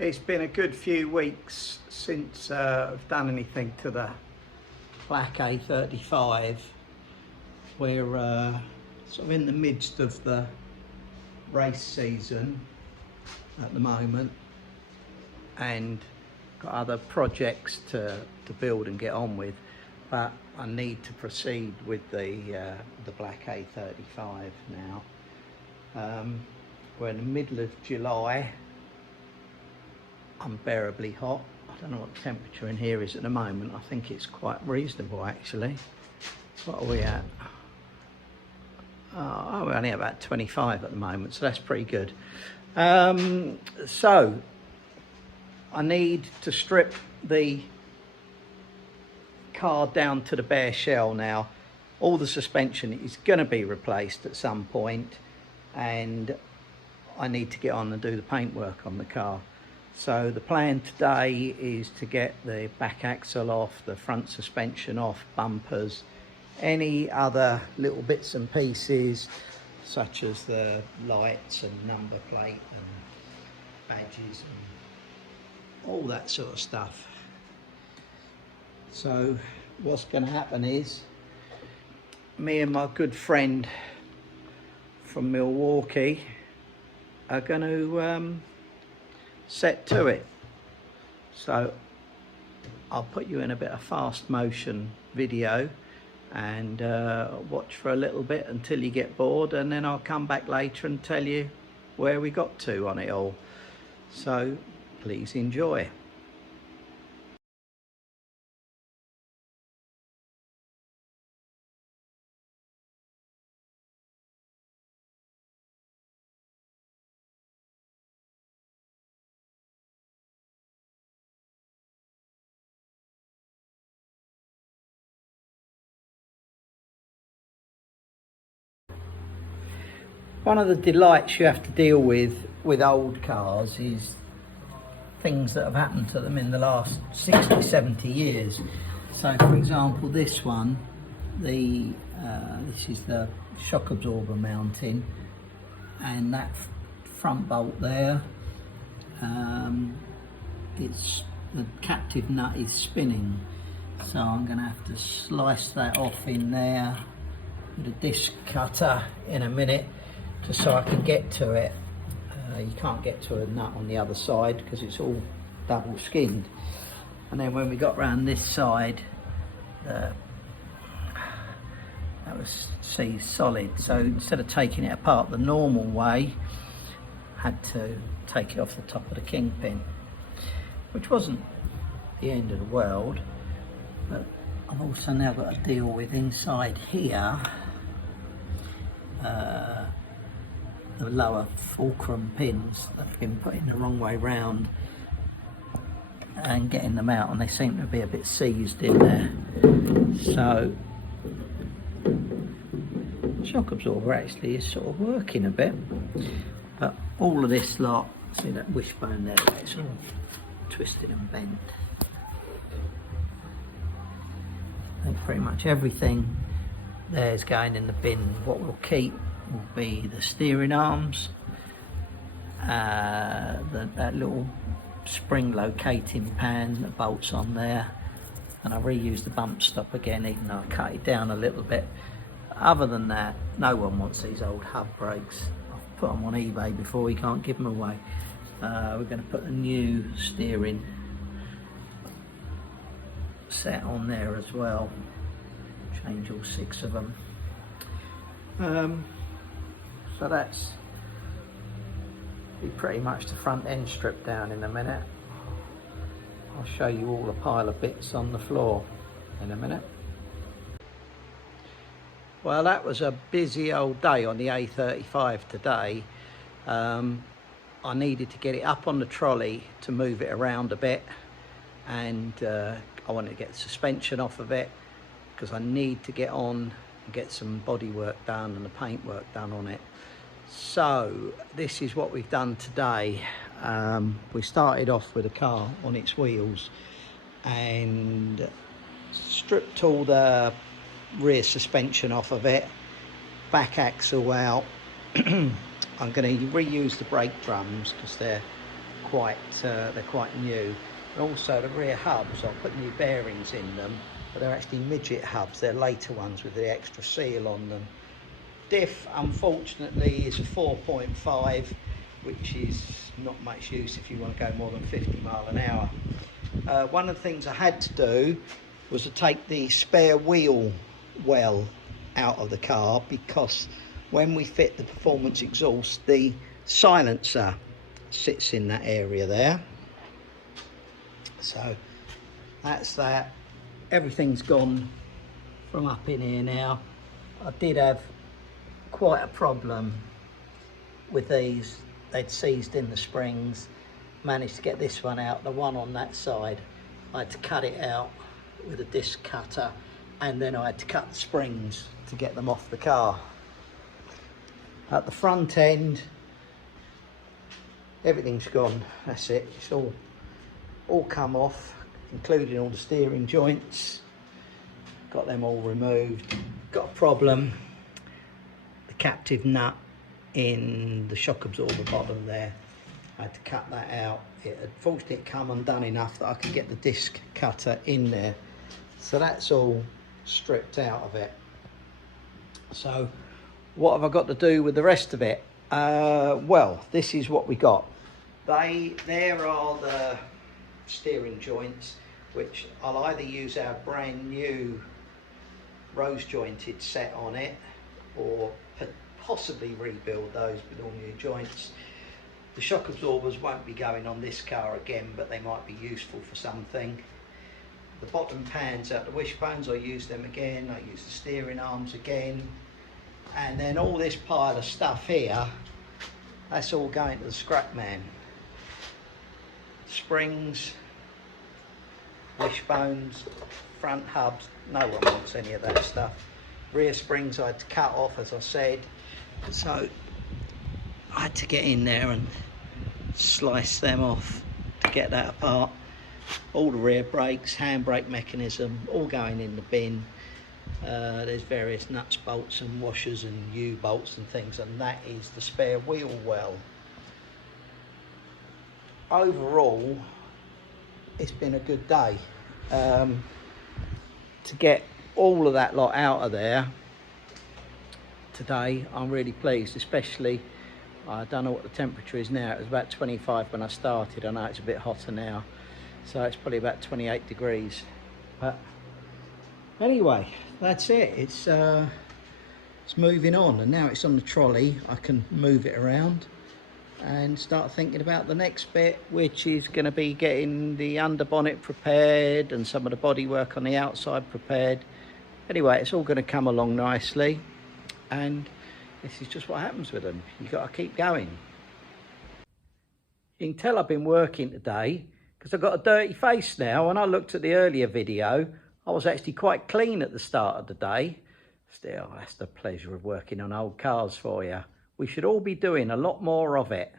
It's been a good few weeks since I've done anything to the black A35. We're sort of in the midst of the race season at the moment and got other projects to build and get on with, but I need to proceed with the black A35 now. We're in the middle of July. Unbearably hot. I don't know what the temperature in here is at the moment. I think it's quite reasonable actually. What are we at? Oh, we're only about 25 at the moment, so that's pretty good. So I need to strip the car down to the bare shell now. All the suspension is going to be replaced at some point, and I need to get on and do the paintwork on the car. So the plan today is to get the back axle off, the front suspension off, bumpers, any other little bits and pieces such as the lights and number plate and badges and all that sort of stuff. So what's going to happen is me and my good friend from Milwaukee are going to set to it. So I'll put you in a bit of fast motion video and watch for a little bit until you get bored, and then I'll come back later and tell you where we got to on it all. So please enjoy. One of the delights you have to deal with old cars is things that have happened to them in the last 60, 70 years. So for example, this one, this is the shock absorber mounting, and that front bolt there, it's the captive nut is spinning. So I'm going to have to slice that off in there with a disc cutter in a minute, just so I can get to it. You can't get to a nut on the other side because it's all double skinned. And then when we got round this side, that was solid. So instead of taking it apart the normal way, I had to take it off the top of the kingpin, which wasn't the end of the world. But I've also now got to deal with inside here the lower fulcrum pins that have been put in the wrong way round, and getting them out, and they seem to be a bit seized in there. So the shock absorber actually is sort of working a bit, but all of this lot, see that wishbone there, it's all twisted and bent. I think pretty much everything there is going in the bin. What we'll keep will be the steering arms, that little spring locating pan that bolts on there, and I reused the bump stop again, even though I cut it down a little bit. Other than that, no one wants these old hub brakes. I've put them on eBay before, you can't give them away. We're going to put a new steering set on there as well, change all 6 of them. So that's be pretty much the front end stripped down in a minute. I'll show you all the pile of bits on the floor in a minute. Well, that was a busy old day on the A35 today. I needed to get it up on the trolley to move it around a bit, and I wanted to get the suspension off of it because I need to get on and get some body work done and the paint work done on it. So this is what we've done today. We started off with the car on its wheels and stripped all the rear suspension off of it, back axle out. I'm going to reuse the brake drums because they're they're quite new. And also the rear hubs, I'll put new bearings in them, but they're actually midget hubs. They're later ones with the extra seal on them. Diff, unfortunately, is a 4.5, which is not much use if you want to go more than 50 mile an hour. One of the things I had to do was to take the spare wheel well out of the car, because when we fit the performance exhaust, the silencer sits in that area there. So that's that. Everything's gone from up in here now. I did have quite a problem with these. They'd seized in the springs. Managed to get this one out. The one on that side, I had to cut it out with a disc cutter, and then I had to cut the springs to get them off the car. At the front end, everything's gone. That's it. It's all come off, including all the steering joints. Got them all removed. Got a problem. The captive nut in the shock absorber bottom there, I had to cut that out. Fortunately, it come undone enough that I could get the disc cutter in there. So that's all stripped out of it. So what have I got to do with the rest of it? Well, this is what we got. There are the steering joints, which I'll either use our brand new rose jointed set on it, or possibly rebuild those with all new joints. The shock absorbers won't be going on this car again, but they might be useful for something. The bottom pans out the wishbones, I use them again. I use the steering arms again. And then all this pile of stuff here, that's all going to the scrap man. Springs, wishbones, front hubs, no one wants any of that stuff. Rear springs I had to cut off, as I said. So I had to get in there and slice them off to get that apart. All the rear brakes, handbrake mechanism, all going in the bin. There's various nuts, bolts and washers and U-bolts and things, and that is the spare wheel well. Overall, it's been a good day. To get all of that lot out of there today, I'm really pleased. Especially, I don't know what the temperature is now. It was about 25 when I started. I know it's a bit hotter now, so it's probably about 28 degrees. But anyway, that's it. It's moving on, and now it's on the trolley. I can move it around and start thinking about the next bit, which is going to be getting the underbonnet prepared and some of the bodywork on the outside prepared. Anyway, it's all going to come along nicely, and this is just what happens with them. You've got to keep going. You can tell I've been working today because I've got a dirty face now. When I looked at the earlier video, I was actually quite clean at the start of the day. Still, that's the pleasure of working on old cars for you. We should all be doing a lot more of it.